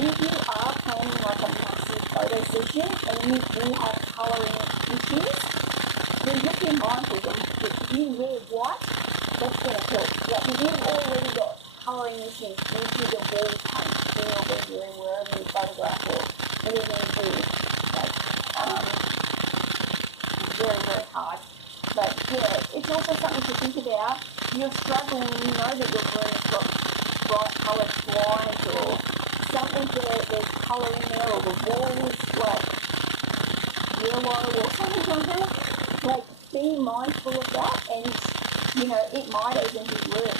And if you are planning like a massive photo session and you do have colouring issues, then just be mindful that if you wear white, that's going to help. Like if you've already got colouring issues due to the wall paint in your bedroom, wherever you photograph or whatever you do, like, very, very hard. But yeah, it's also something to think about. You're struggling, you know that your room's got bright coloured blinds or something that there's colour in there, or the wall is like yellow or something like that. Like, be mindful of that, and you know, it might even be worth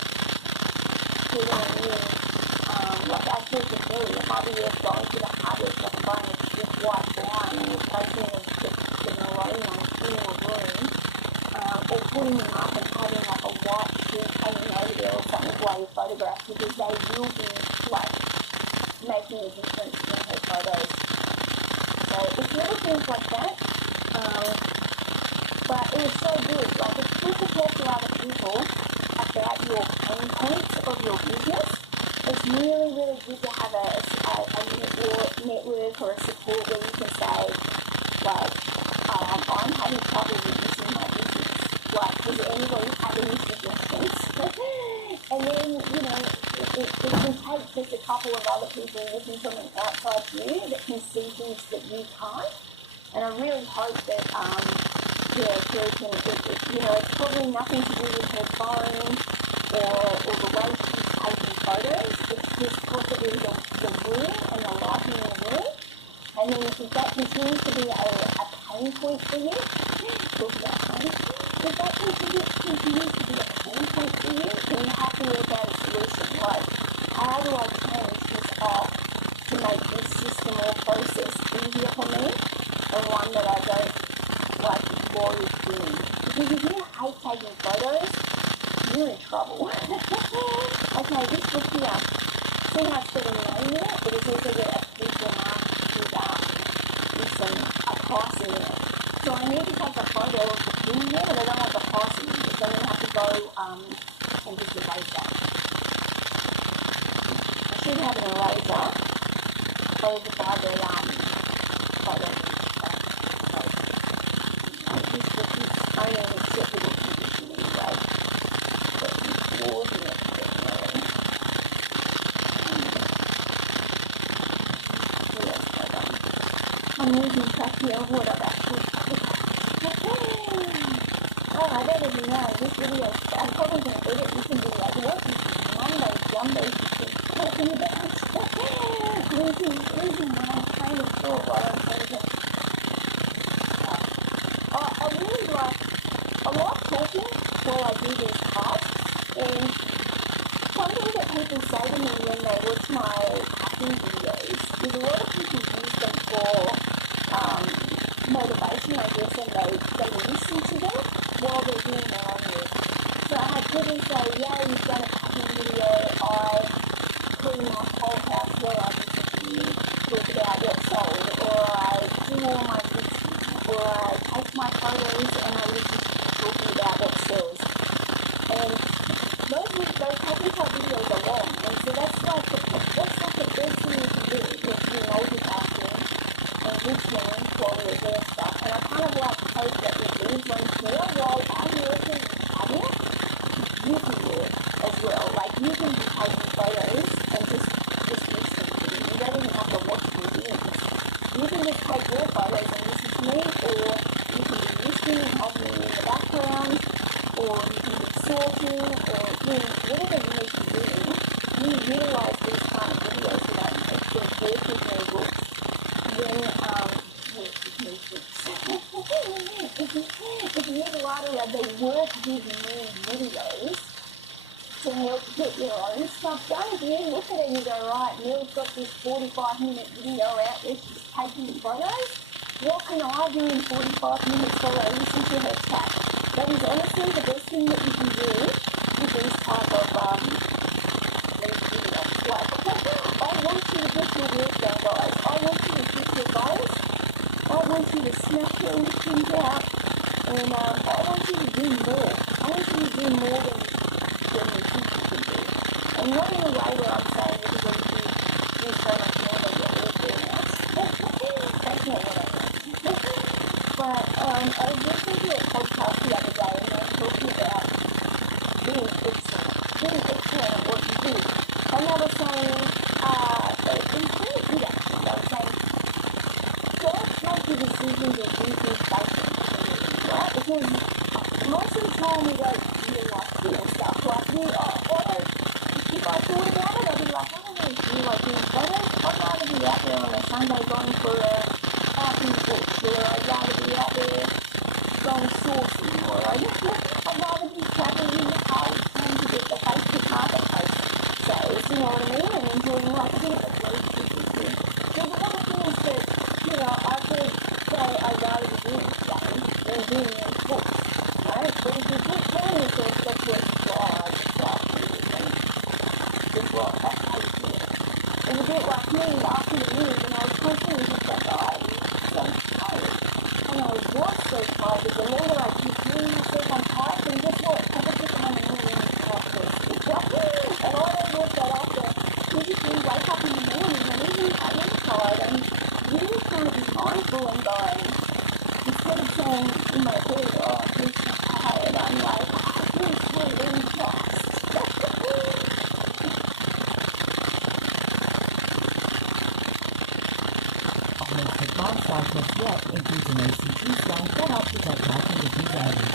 putting in, like I said before, it might be worth going to the hardware shop and buying a cheap white blind and replacing it with the maroon one in your room, or putting them up and having like a white sheet hanging over there or something while you photograph, because they will be like making a difference in her photos. So it's little things like that. But it was so good. Like, it's good to talk to other people about your pain points of your business. It's really, really good to have a network or a support where you can say, like, I'm having trouble with this in my business. Like, does anybody have any suggestions? And then, you know, it can take just a couple of other people looking from an outside view that can see things that you can't. And I really hope that, Kerry can, you know, it's probably nothing to do with her phone or the way she's taking photos. It's just possibly the room and the lighting in the room. And then if that continues to be a pain point for you, talk about pain, if that continues to be a pain point for you, then you have to work out a solution. Like, how do I change this off to make this system or process easier for me, and one that I don't like worry doing? Because if you hate taking photos, you're in trouble. Okay, this book here, see how it's got a name in it, but it's also got a picture mark with some a price in it. So I need to take a photo of the thing here, but I don't want the price in it, so I'm going to have to go and just erase that. I should have an eraser over by the photo. This book is only in acceptable condition anyway, but it's towards it definitely. I'm losing track here of what I've actually covered. Oh, I don't even know. This video, I'm probably going to edit this and be like, what is this Monday Jumbo talking about? losing my train of thought while I'm talking. I really like talking while I do these tasks, and something that people say to me when they watch my packing videos is a lot of people use them for motivation, I guess, and they listen to them while they're doing their own work. So I had people say, yeah, you've done a packing video, I clean my whole house while I listen to you talk about what's sold, or I do all my listings, or I take my photos and I listen to you talking about what sells. And those packing type videos are long, and so that's like the best thing you can do if you're multitasking and listening while you're doing stuff. And I kind of like hope that with these ones here, while I'm working and cutting, you can do it as well. Like, you can be taking photos and just listen to me. You don't even have to watch me doing this. You can just take your photos and listen to me, or you can be listening and have me in the background, or you can be sorting, or doing whatever you need to do. You realise these kind of videos that actually work with me books, then if you need a lot of they work with me videos to help get your own stuff done. If you look at it and you go, right, Mill's got this 45-minute video out there, she's taking photos. What can I do in 45 minutes while I listen to her chat? That is honestly the best thing that you can do with these type of videos. Like, I want you to get your work done, guys. I want you to get your goals. I want you to smash your listings out, and I want you to do more. I want you to do more than you think you can do. And not in a way where I'm saying because you do so much more than I was listening to a podcast the other day and they were talking about being excellent at what you do. And they were saying, it was really good actually. They were saying, don't make your decisions or do things based on opinion, right? Because most of the time we don't really like doing stuff. Like if I thought about it, I'd be like, I don't really feel like doing photos. I'd rather be out there on a Sunday going for a hiking bush, or I'd rather be out there going sourcing, or I'd rather be traveling in the car trying to get the Facebook marketplace sales, you know what I mean? And enjoying like a bit of a road trip with you. There's a lot of things that, I could say I'd rather be doing today than doing in books, right? But if you keep telling yourself that's what you drive, that's how you feel. It's a bit like me after the move, and I was constantly just like, oh, I'm so tired. And I was so tired, but the longer I keep doing myself, I'm tired, and guess what? I just get on the morning and start first. And I don't work that after. You just wake up in the morning, and even if I am tired, I'm really trying to be mindful and going, instead of saying in my head, oh, I'm just so tired, I'm like, please sleep in fast. Most advanced cyclists yet include an ACT scan that helps detect health conditions early.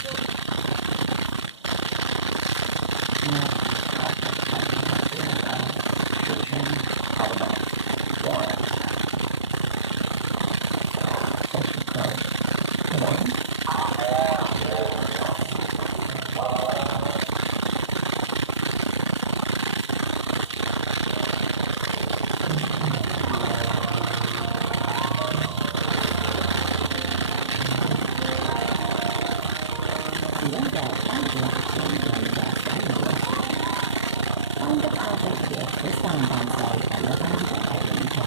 Find the perfect gift for Valentine's Day at your home at UK.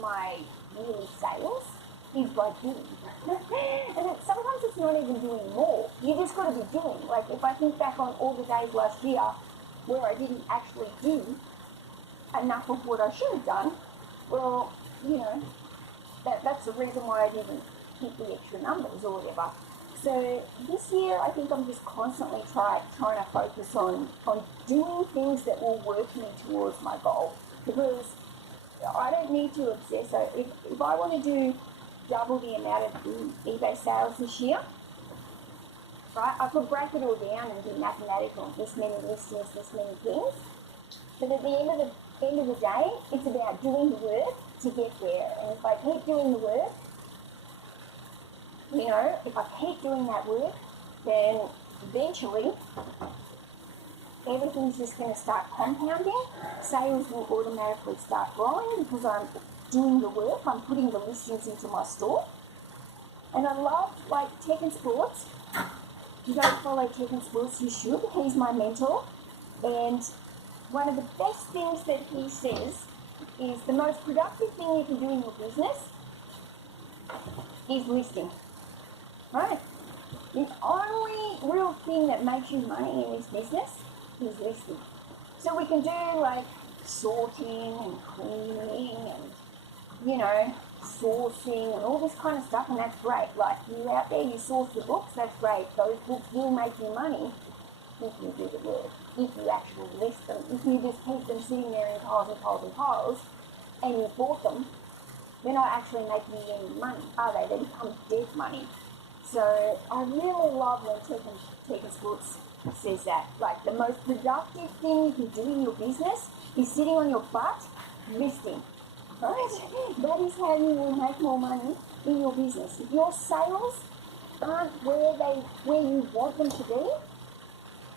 My yearly sales is by doing. And sometimes it's not even doing more. You just got to be doing. Like if I think back on all the days last year where I didn't actually do enough of what I should have done, well, that's the reason why I didn't hit the extra numbers or whatever. So this year, I think I'm just constantly trying to focus on doing things that will work me towards my goal, because I don't need to obsess. So if I want to do double the amount of eBay sales this year, right, I could break it all down and do mathematical, this many listings, this many things. But at the end of the day, it's about doing the work to get there. And if I keep doing the work, you know, if I keep doing that work, then eventually everything's just going to start compounding. Sales will automatically start growing because I'm doing the work. I'm putting the listings into my store. And I love, like, Tekken Sports. If you don't follow Tekken Sports, you should. He's my mentor. And one of the best things that he says is the most productive thing you can do in your business is listing. Right? The only real thing that makes you money in this business is listing. So we can do like sorting and cleaning and, you know, sourcing and all this kind of stuff, and that's great. Like, you out there, you source the books, that's great. Those books will make you money if you do the work, if you actually list them. If you just keep them sitting there in piles and piles and piles and you bought them, they're not actually making you any money, are they? They become dead money. So I really love when Tekken Sports says that. Like, the most productive thing you can do in your business is sitting on your butt listing. Right? That is how you will make more money in your business. If your sales aren't where you want them to be,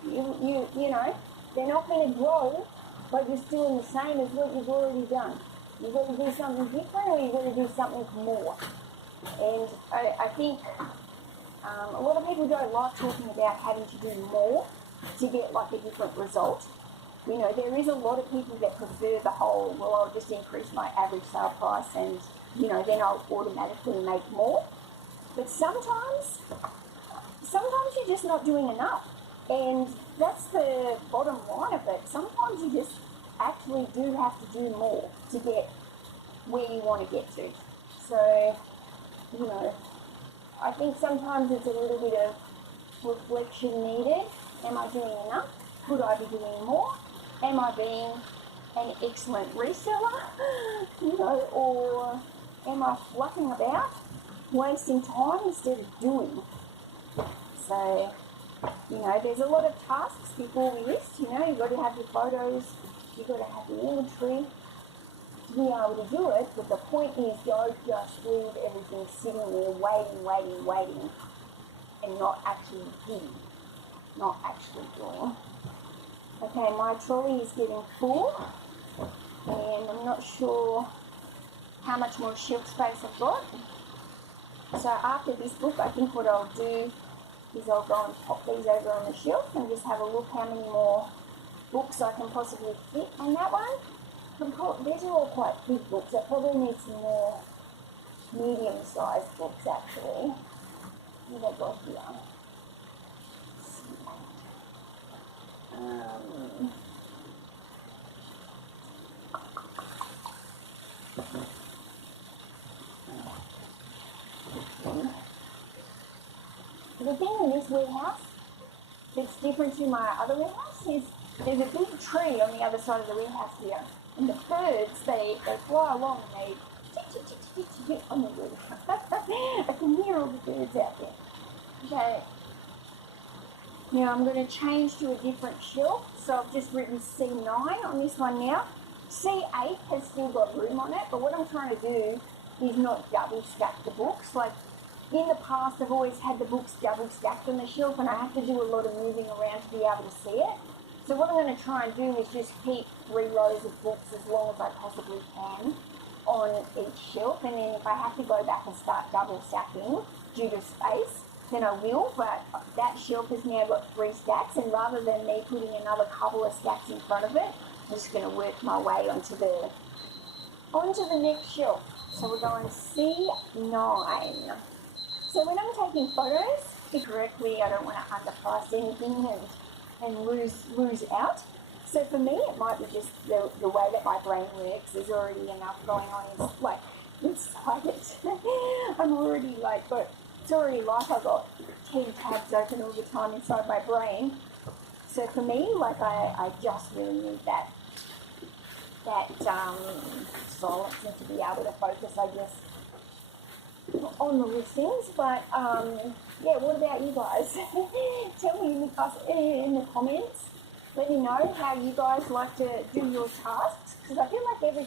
you know, they're not going to grow by just doing the same as what you've already done. You've got to do something different, or you've got to do something more. And I think a lot of people don't like talking about having to do more to get like a different result. You know, there is a lot of people that prefer the whole, well, I'll just increase my average sale price and, you know, then I'll automatically make more. But sometimes you're just not doing enough. And that's the bottom line of it. Sometimes you just actually do have to do more to get where you want to get to. So, you know, I think sometimes it's a little bit of reflection needed. Am I doing enough? Could I be doing more? Am I being an excellent reseller? You know, or am I fluffing about, wasting time instead of doing? So, you know, there's a lot of tasks before we list. You know, you've got to have your photos, you've got to have the inventory to be able to do it. But the point is, don't just leave everything sitting there waiting, and not actually doing. Okay, my trolley is getting full, and I'm not sure how much more shelf space I've got. So after this book, I think what I'll do is I'll go and pop these over on the shelf and just have a look how many more books I can possibly fit on that one. These are all quite big books. I probably need some more medium-sized books, actually. What have I got here? The thing in this warehouse that's different to my other warehouse is there's a big tree on the other side of the warehouse here, and the birds, they fly along and they tick on the roof. I can hear all the birds out there. Okay. Now I'm going to change to a different shelf, so I've just written C9 on this one now. C8 has still got room on it, but what I'm trying to do is not double stack the books. Like, in the past, I've always had the books double stacked on the shelf, and I have to do a lot of moving around to be able to see it. So what I'm going to try and do is just keep 3 rows of books as long as I possibly can on each shelf, and then if I have to go back and start double stacking due to space, then I will. But that shelf has now got 3 stacks, and rather than me putting another couple of stacks in front of it, I'm just going to work my way onto the next shelf. So we're going C9. So when I'm taking photos correctly, I don't want to underprice anything and lose out. So for me, it might be just the way that my brain works. There's already enough going on inside it. I'm already it's already like I got 10 tabs open all the time inside my brain. So for me, like I just really need that silence and to be able to focus, I guess, on the listings. But yeah, what about you guys? Tell me in the comments. Let me know how you guys like to do your tasks, because I feel like every